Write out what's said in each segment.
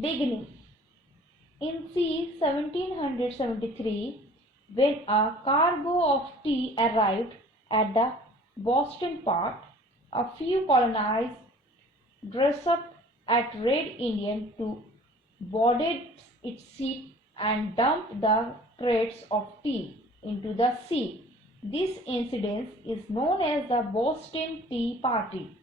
Beginning. In c. 1773, when a cargo of tea arrived at the Boston port, a few colonized dressed up as Red Indian to boarded its ship and dumped the crates of tea into the sea. This incident is known as the Boston Tea Party.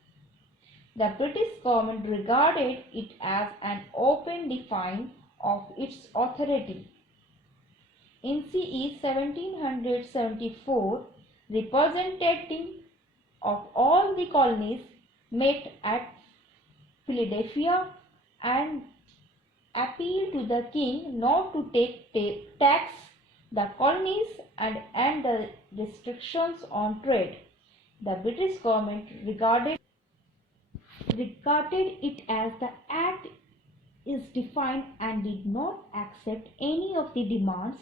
The British government regarded it as an open defiance of its authority. In CE 1774, representatives of all the colonies met at Philadelphia and appealed to the king not to tax the colonies and end the restrictions on trade. The British government regarded it as the act is defined and did not accept any of the demands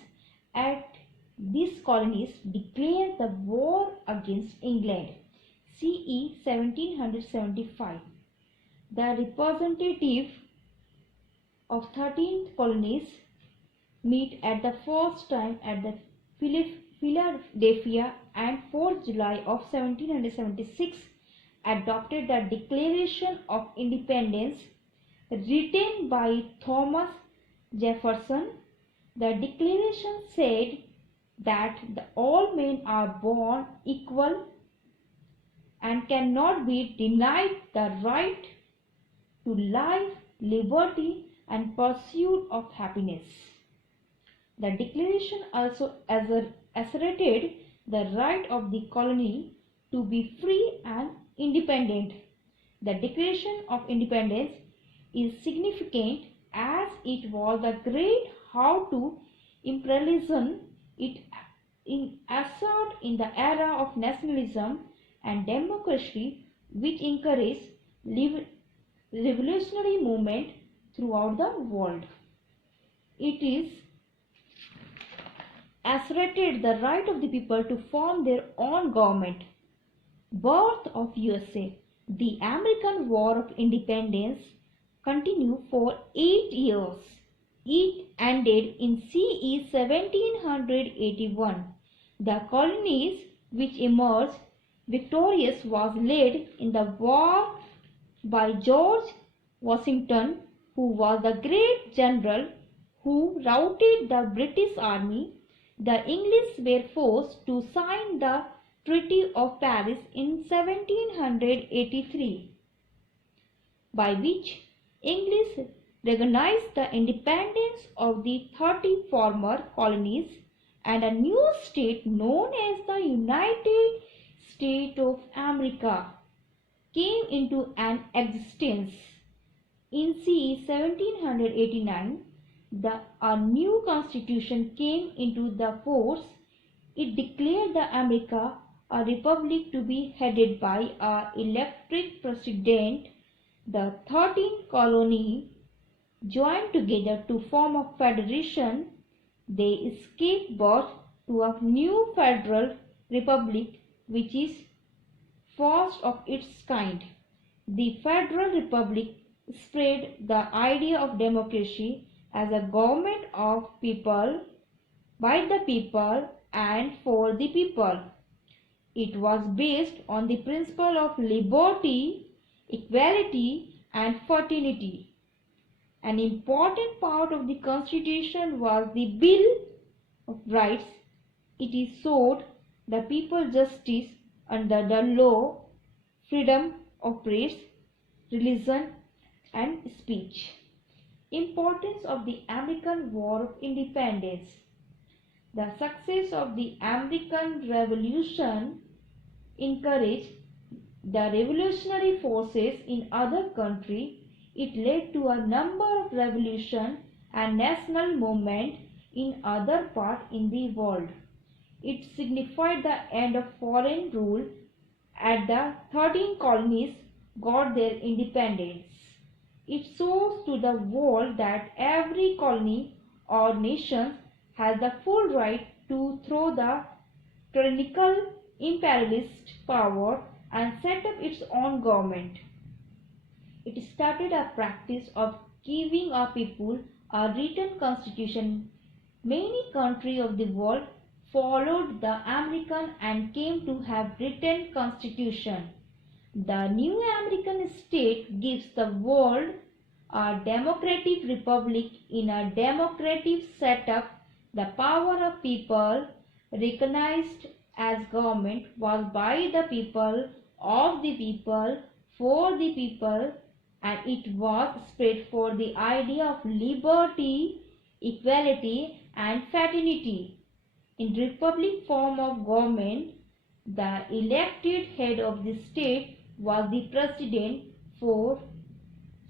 at these colonies declared the war against England. CE 1775. The representative of 13th colonies meet at the first time at the Philadelphia and 4th July of 1776 adopted the Declaration of Independence written by Thomas Jefferson. The declaration said that all men are born equal and cannot be denied the right to life, liberty, and pursuit of happiness. The declaration also asserted the right of the colony to be free and independent. The Declaration of Independence is significant as it was the great how to imperialism it asserted in the era of nationalism and democracy, which encouraged revolutionary movement throughout the world. It is asserted the right of the people to form their own government. Birth of USA. The American War of Independence continued for 8 years. It ended in CE 1781. The colonies which emerged victorious was led in the war by George Washington, who was the great general who routed the British army. The English were forced to sign the Treaty of Paris in 1783, by which English recognized the independence of the 30 former colonies and a new state known as the United States of America came into an existence. In CE 1789, a new constitution came into the force. It declared the America a republic to be headed by an elected president. The 13 colonies joined together to form a federation. They gave birth to a new federal republic, which is first of its kind. The federal republic spread the idea of democracy as a government of people, by the people, and for the people. It was based on the principle of liberty, equality, and fraternity. An important part of the Constitution was the Bill of Rights. It assured the people justice under the law, freedom of press, religion, and speech. Importance of the American War of Independence. The success of the American Revolution encouraged the revolutionary forces in other countries. It led to a number of revolutions and national movements in other parts in the world. It signified the end of foreign rule as the 13 colonies got their independence. It shows to the world that every colony or nation has the full right to throw the tyrannical imperialist power and set up its own government. It started a practice of giving our people a written constitution. Many countries of the world followed the American and came to have written constitution. The new American state gives the world a democratic republic in a democratic setup. The power of people recognized as government was by the people, of the people, for the people, and it was spread for the idea of liberty, equality, and fraternity. In republic form of government, the elected head of the state was the president for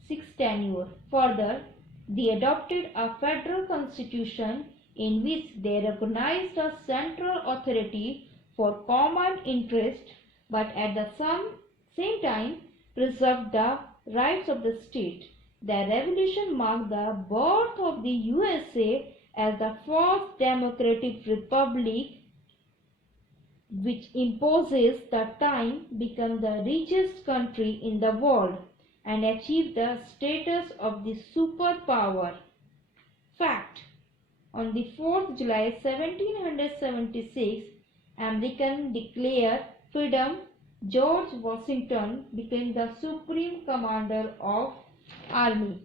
6 tenure. Further, they adopted a federal constitution in which they recognized a central authority for common interest, but at the same time preserved the rights of the state. The revolution marked the birth of the USA as the first democratic republic which imposes the time become the richest country in the world and achieve the status of the superpower. Fact: on the 4th July 1776, American declared freedom. George Washington became the supreme commander of army.